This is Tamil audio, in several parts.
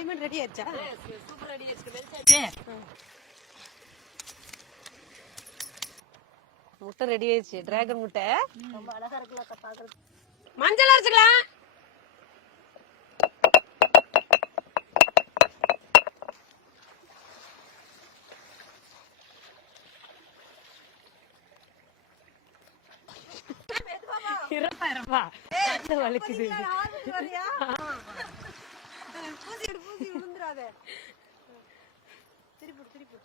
களிமண் ரெடி ஆயிடுச்சா? சூப்பர் ரெடி ஆயிடுச்சு. முட்டை ரெடி ஆயிடுச்சு. டிராகன் முட்டை ரொம்ப அழகா இருக்குல்ல பாக்குறது. மஞ்சள் அரைச்சுக்கலாம். வலிக்குது. பூசி விழுந்துராத. திருப்பி திருப்பி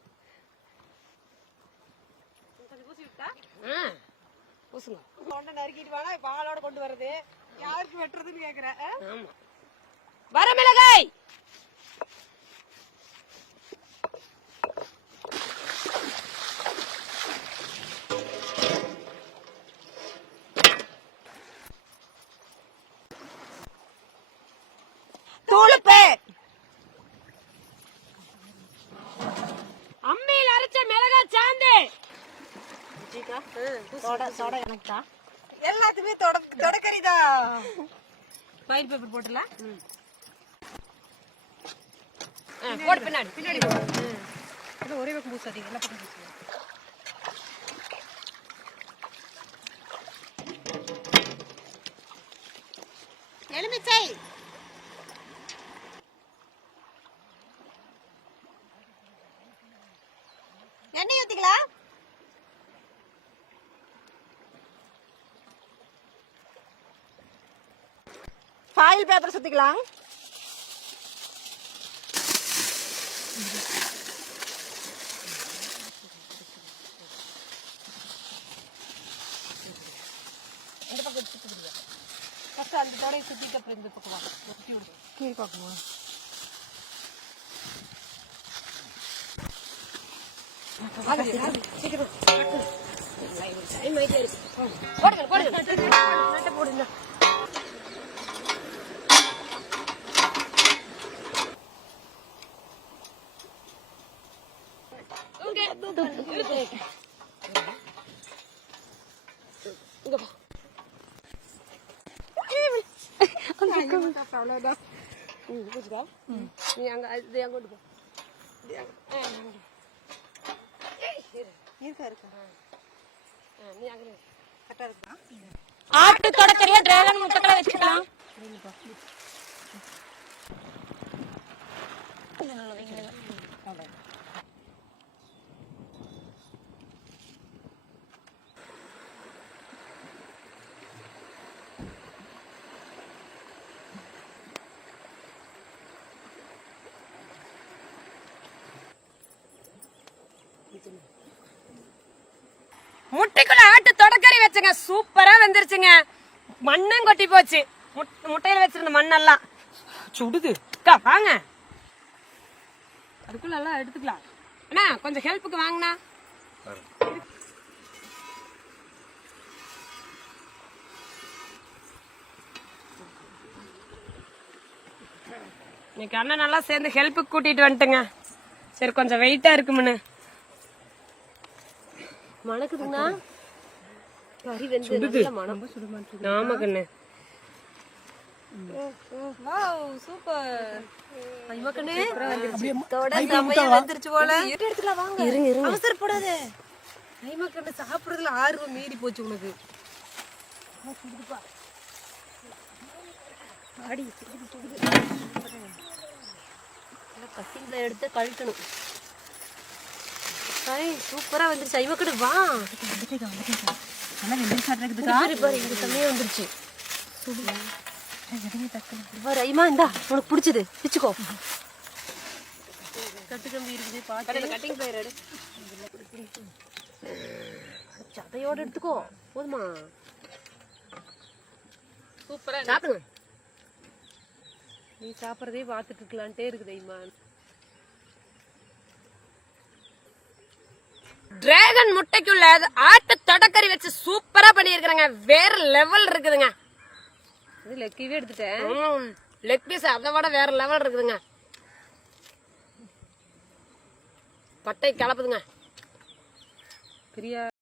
பூசி விட்டா பூசுங்க. கொண்ட நறுக்கிட்டு வாடா. பாலோட கொண்டு வர்றது யாருக்கு வெட்டுறதுன்னு கேக்குறேன். ஆமா வர மிளகாய் தூளுப்பு. அம்மியில் அரைச்ச மிளகாய் சாந்து. சோடா எனக்கு தான். எல்லாத்துமே தொடக்கறிதான். பயிர் பேப்பர் போட்டுலாம். போடு பின்னாடி பின்னாடி ஒரே பக்கம் பூசாதீங்க. எல்லா பக்கம் பூசுங்க. எலுமிச்சை எண்ணெய் ஊத்திக்கலாம். Foil paper சுத்திக்கலாம். இந்த பக்கம் சுத்திடுங்க. ஃபர்ஸ்ட் அந்த தோடைய சுத்திட்டு அப்புறம் இந்த பக்கம் வாங்க. சுத்தி விடுங்க. கீழே பார்க்குமா? சீக்கிரம் டைம் ஆயிட்டே இருக்கு. போடுங்க போடுங்க போடுங்க. ஆட்டு தொடக்கறியா டிராகன் முட்டைகளை வச்சுக்கலாம். முட்டைக்குள்ள ஆட்டு தொடக்கறி வச்சுங்க. சூப்பரா வெந்துருச்சுங்க. மண்ணும் கொட்டி போச்சு. முட்டையில வச்சிருந்த மண்ணெல்லாம் சுடுது. வாங்க அதுக்குள்ள எல்லாம் எடுத்துக்கலாம். அண்ணா கொஞ்சம் ஹெல்ப்புக்கு வாங்கண்ணா. இன்னைக்கு அண்ணன் நல்லா சேர்ந்து ஹெல்ப்புக்கு கூட்டிட்டு வந்துட்டுங்க. சரி கொஞ்சம் வெயிட்டா இருக்குமுன்னு மணக்குதுங்கண்ணா. கறி வெந்து மனம். ஆமா கண்ணு. சூப்பர். வந்துருச்சு போல. அவசரப்படாத. ஐமக்கண்ணு சாப்பிடுறதுல ஆர்வம் மீறி போச்சு உனக்கு. கட்டிங்ல எடுத்து கழட்டணும். சூப்பரா வந்துருச்சு. ஐமக்கண்ணு வா. இந்த சமயம் வந்துருச்சு. இந்தா உனக்கு பிடிச்சது பிச்சுக்கோ. கட்டு கம்பி இருக்குது. கட்டிங் பிளேயர் எடு. சதையோட எடுத்துக்கோ. போதுமா? சூப்பரா சாப்பிடுங்க. நீ சாப்பிட்றதே பார்த்துட்டு இருக்கலான்ட்டே இருக்குது ஐமா. டிராகன் முட்டைக்குள்ள ஆட்டு தொடக்கறி வச்சு சூப்பரா பண்ணிருக்காங்க. வேற லெவல் இருக்குதுங்க. லெக்கவே எடுத்துட்டேன். லெக் பீஸ் அதை விட வேற லெவல் இருக்குதுங்க. பட்டை கலப்புதுங்க. பிரியா